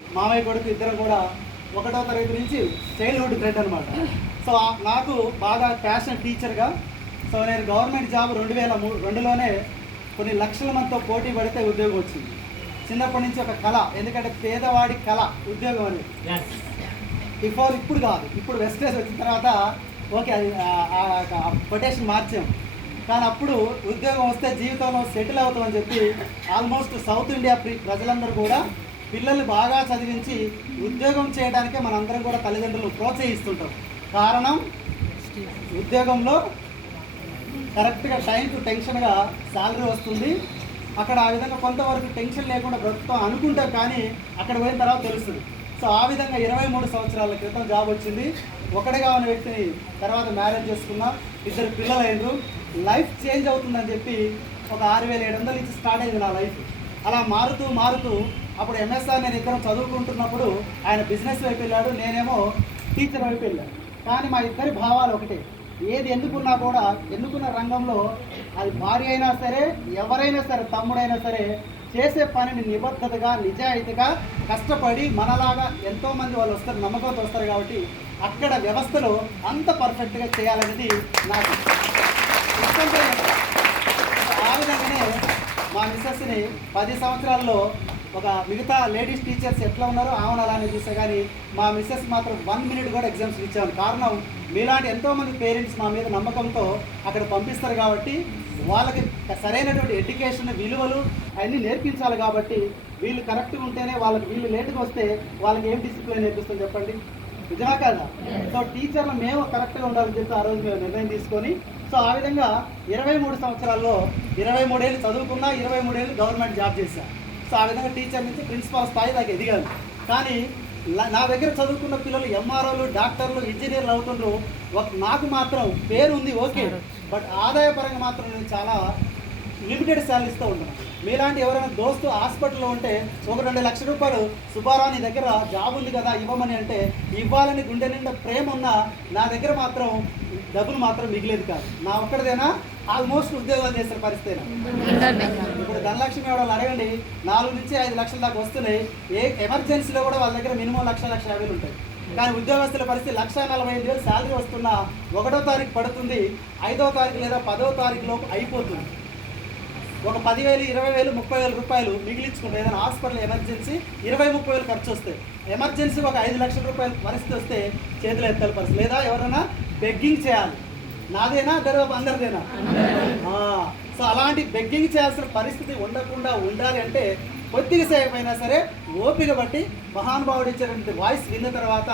మామయ్య కొడుకు ఇద్దరు కూడా 1వ తరగతి నుంచి చైల్డ్హుడ్ ఫ్రెండ్ అనమాట. సో నాకు బాగా ప్యాషన్ టీచర్గా, సో నేను గవర్నమెంట్ జాబ్ 2002లోనే కొన్ని లక్షల మందితో పోటీ పడితే ఉద్యోగం వచ్చింది. చిన్నప్పటి నుంచి ఒక కళ, ఎందుకంటే పేదవాడి కళ ఉద్యోగం అనేది. ఇప్పుడు కాదు, ఇప్పుడు వెస్టేజ్ వచ్చిన తర్వాత ఓకే అది కొటేషన్ మార్చాం. కానీ అప్పుడు ఉద్యోగం వస్తే జీవితంలో సెటిల్ అవుతామని చెప్పి ఆల్మోస్ట్ సౌత్ ఇండియా ప్రజలందరూ కూడా పిల్లల్ని బాగా చదివించి ఉద్యోగం చేయడానికే మనందరం కూడా తల్లిదండ్రులు ప్రోత్సహిస్తుంటాం. కారణం ఉద్యోగంలో కరెక్ట్గా టైం టు టెన్షన్గా శాలరీ వస్తుంది. అక్కడ ఆ విధంగా కొంతవరకు టెన్షన్ లేకుండా బ్రతుకుతాం అనుకుంటాం, కానీ అక్కడ పోయిన తర్వాత తెలుస్తుంది. సో ఆ విధంగా 23 సంవత్సరాల క్రితం జాబ్ వచ్చింది. ఒకటిగా ఉన్న వ్యక్తిని తర్వాత మ్యారేజ్ చేసుకున్నా, 2 పిల్లలు అయినరు. లైఫ్ చేంజ్ అవుతుందని చెప్పి ఒక 6,700 నుంచి స్టార్ట్ అయింది నా లైఫ్. అలా మారుతూ అప్పుడు ఎంఎస్ఆర్ నేను ఇద్దరం చదువుకుంటున్నప్పుడు ఆయన బిజినెస్ వైపు వెళ్ళాడు, నేనేమో టీచర్ వైపు వెళ్ళాను. కానీ మా ఇద్దరి భావాలు ఒకటే. ఏది ఎన్నుకున్న రంగంలో అది భార్య అయినా సరే, ఎవరైనా సరే, తమ్ముడైనా సరే, చేసే పనిని నిబద్ధతగా నిజాయితీగా కష్టపడి మనలాగా ఎంతోమంది వాళ్ళు వస్తారు, నమ్మకంతో వస్తారు. కాబట్టి అక్కడ వ్యవస్థలో అంత పర్ఫెక్ట్గా చేయాలనేది నాకు ఇష్టం. ఆ విధంగానే మా మిస్సెస్ని 10 సంవత్సరాల్లో ఒక మిగతా లేడీస్ టీచర్స్ ఎట్లా ఉన్నారో ఆమెను అలానే చూసా, కానీ మా మిస్సెస్ మాత్రం 1 మినిట్ కూడా ఎగ్జామ్స్ ఇచ్చాను. కారణం మీలాంటి ఎంతోమంది పేరెంట్స్ మా మీద నమ్మకంతో అక్కడ పంపిస్తారు. కాబట్టి వాళ్ళకి సరైనటువంటి ఎడ్యుకేషన్ విలువలు అన్నీ నేర్పించాలి. కాబట్టి వీళ్ళు కరెక్ట్గా ఉంటేనే వీళ్ళు లేట్గా వస్తే వాళ్ళకి ఏం డిసిప్లిన్ నేర్పిస్తుంది చెప్పండి, నిజమా కదా? సో టీచర్లు మేము కరెక్ట్గా ఉండాలని చెప్పి ఆ రోజు మేము నిర్ణయం తీసుకొని, సో ఆ విధంగా 23 సంవత్సరాల్లో 23 ఏళ్ళు చదువుకున్నా, 23 ఏళ్ళు గవర్నమెంట్ జాబ్ చేశాను. సో ఆ విధంగా టీచర్ నుంచి ప్రిన్సిపాల్ స్థాయి దాకా ఎదిగాను. కానీ నా దగ్గర చదువుకున్న పిల్లలు ఎంఆర్ఓలు, డాక్టర్లు, ఇంజనీర్లు అవుతుండ్రు. నాకు మాత్రం పేరు ఉంది ఓకే, బట్ ఆదాయపరంగా మాత్రం నేను చాలా లిమిటెడ్ శాలరీస్తో ఉంటాను. మీలాంటి ఎవరైనా దోస్తు హాస్పిటల్లో ఉంటే ఒక 2 లక్షల రూపాయలు సుబ్బారావు నీ దగ్గర జాబ్ ఉంది కదా ఇవ్వమని అంటే ఇవ్వాలని గుండె నిండా ప్రేమ ఉన్నా నా దగ్గర మాత్రం డబ్బులు మాత్రం మిగిలేదు కాదు. నా ఒక్కడిదైనా ఆల్మోస్ట్ ఉద్యోగాలు చేసే పరిస్థితి. ఇప్పుడు ధనలక్ష్మి వాళ్ళు అడగండి, 4 నుంచి 5 లక్షల దాకా వస్తున్నాయి. ఏ ఎమర్జెన్సీలో కూడా వాళ్ళ దగ్గర మినిమం 1,50,000 ఉంటాయి. కానీ ఉద్యోగస్తుల పరిస్థితి 1,45,000 శాలరీ వస్తున్నా 1వ తారీఖు పడుతుంది, 5వ తారీఖు లేదా 10వ తారీఖు లోపు అయిపోతుంది. ఒక 10,000, 20,000, 30,000 రూపాయలు మిగిలించుకుంటే ఏదైనా హాస్పిటల్ ఎమర్జెన్సీ 20-30 వేలు ఖర్చు వస్తాయి. ఎమర్జెన్సీ ఒక 5 లక్షల రూపాయలు పరిస్థితి వస్తే చేతులు ఎత్తాలి పరిస్థితి, లేదా ఎవరైనా బెగ్గింగ్ చేయాలి. నాదేనా అందరిదేనా? సో అలాంటి బెగ్గింగ్ చేయాల్సిన పరిస్థితి ఉండకుండా ఉండాలి అంటే కొద్దిగా సేపు అయినా సరే ఓపిక బట్టి మహానుభావుడు ఇచ్చినటువంటి వాయిస్ విన్న తర్వాత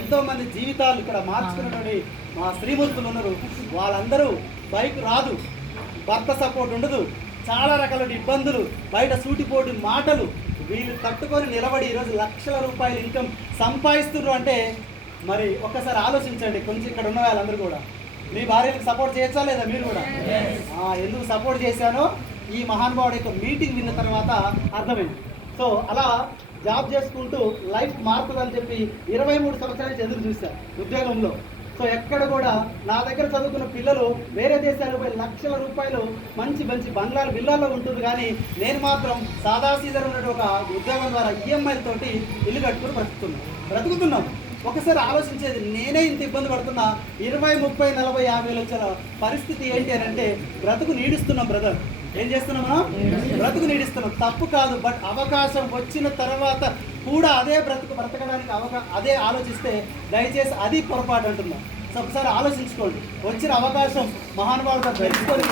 ఎంతోమంది జీవితాలు ఇక్కడ మార్చుకున్నటువంటి మా స్త్రీమూర్తులు ఉన్నారు. వాళ్ళందరూ బైక్ రాదు, భర్త సపోర్ట్ ఉండదు, చాలా రకాల ఇబ్బందులు, బయట సూటిపోటు మాటలు, వీళ్ళు తట్టుకొని నిలబడి ఈరోజు లక్షల రూపాయలు ఇన్కమ్ సంపాదిస్తున్నారు అంటే మరి ఒక్కసారి ఆలోచించండి. కొంచెం ఇక్కడ ఉన్న వాళ్ళందరూ కూడా మీ భార్యలకు సపోర్ట్ చేయొచ్చా లేదా? మీరు కూడా ఎందుకు సపోర్ట్ చేశానో ఈ మహానుభావుడు యొక్క మీటింగ్ విన్న తర్వాత అర్థమైంది. సో అలా జాబ్ చేసుకుంటూ లైఫ్ మారుతుందని చెప్పి 23 సంవత్సరాల నుంచి ఎదురు చూశాను ఉద్యోగంలో. సో ఎక్కడ కూడా నా దగ్గర చదువుకున్న పిల్లలు వేరే దేశాలకు పోయి లక్షల రూపాయలు మంచి బంగ్లాలు విల్లాల్లో ఉంటుంది, కానీ నేను మాత్రం సాదాసీదర్ ఉన్నట్టు ఒక ఉద్యోగం ద్వారా ఈఎంఐలతోటి ఇల్లు కట్టుకుని బ్రతుకుతున్నాం. ఒకసారి ఆలోచించేది, నేనే ఇంత ఇబ్బంది పడుతున్నా 20, 30, 40, 50 వేలు వచ్చిన పరిస్థితి ఏంటి అని అంటే బ్రతుకు నీడిస్తున్నాం. బ్రదర్ ఏం చేస్తున్నాం మనం? బ్రతుకు నీడిస్తున్నాం. తప్పు కాదు, బట్ అవకాశం వచ్చిన తర్వాత కూడా అదే బ్రతకడానికి అదే ఆలోచిస్తే దయచేసి అది పొరపాటు అంటున్నాం. సో ఒకసారి ఆలోచించుకోండి. వచ్చిన అవకాశం మహానుభావుడుగా తెలుసుకొని